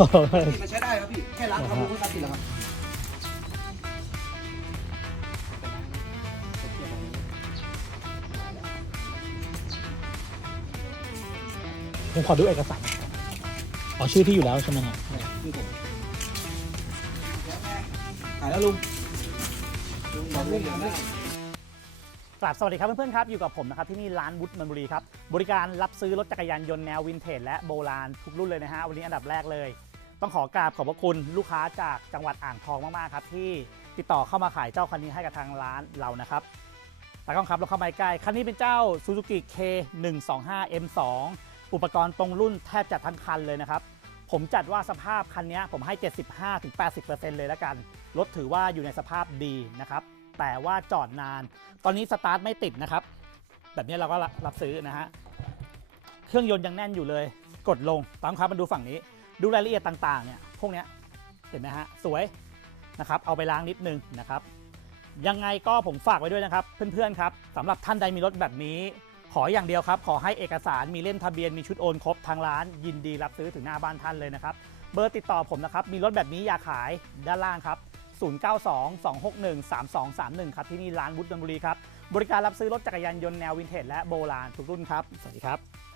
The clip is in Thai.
มันใช้ได้ครับพี่แค่ล้างทำรู้ก็ทำติดแล้วครับผมขอดูเอกสารอ๋อชื่อพี่อยู่แล้วใช่ไหมครับนี่ผมขายแล้วลุงลุงบอกลุงอย่างนี้กราบสวัสดีครับเพื่อนๆครับ อยู่กับผมนะครับ ที่นี่ร้านวุฒินนทบุรีครับ บริการรับซื้อรถจักรยานยนต์แนววินเทจและโบราณทุกรุ่นเลยนะฮะ วันนี้อันดับแรกเลย ต้องขอกราบขอบพระคุณลูกค้าจากจังหวัดอ่างทองมากๆครับ ที่ติดต่อเข้ามาขายเจ้าคันนี้ให้กับทางร้านเรานะครับตากล้องครับเราเข้ามาใกล้คันนี้เป็นเจ้า Suzuki K125 M2 อุปกรณ์ตรงรุ่นแทบจะทั้งคันเลยนะครับ ผมจัดว่าสภาพคันนี้ผมให้ 75-80%เลยแล้วกัน รถถือว่าอยู่ในสภาพดีนะครับ แต่ว่าจอดนาน ตอนนี้สตาร์ทไม่ติดนะครับ แบบนี้เราก็รับซื้อนะฮะ เครื่องยนต์ยังแน่นอยู่เลย กดลงตามครับมาดูฝั่งนี้ ดูรายละเอียดต่างๆเนี่ยพวกเนี้ยเห็นไหมฮะสวยนะครับเอาไปล้างนิดนึงนะครับยังไงก็ผมฝากไว้ด้วยนะครับ เพื่อนๆครับสำหรับท่านใดมีรถแบบนี้ ขออย่างเดียวครับ ขอให้เอกสารมีเล่มทะเบียนมีชุดโอนครบทางร้าน ยินดีรับซื้อถึงหน้าบ้านท่านเลยนะครับ เบอร์ติดต่อผมนะครับ มีรถแบบนี้อยากขายด้านล่างครับ 0922613231 ครับ ที่นี่ร้านวุฒิบุรีครับ บริการรับซื้อรถจักรยานยนต์แนววินเทจและโบราณทุกรุ่นครับ สวัสดีครับ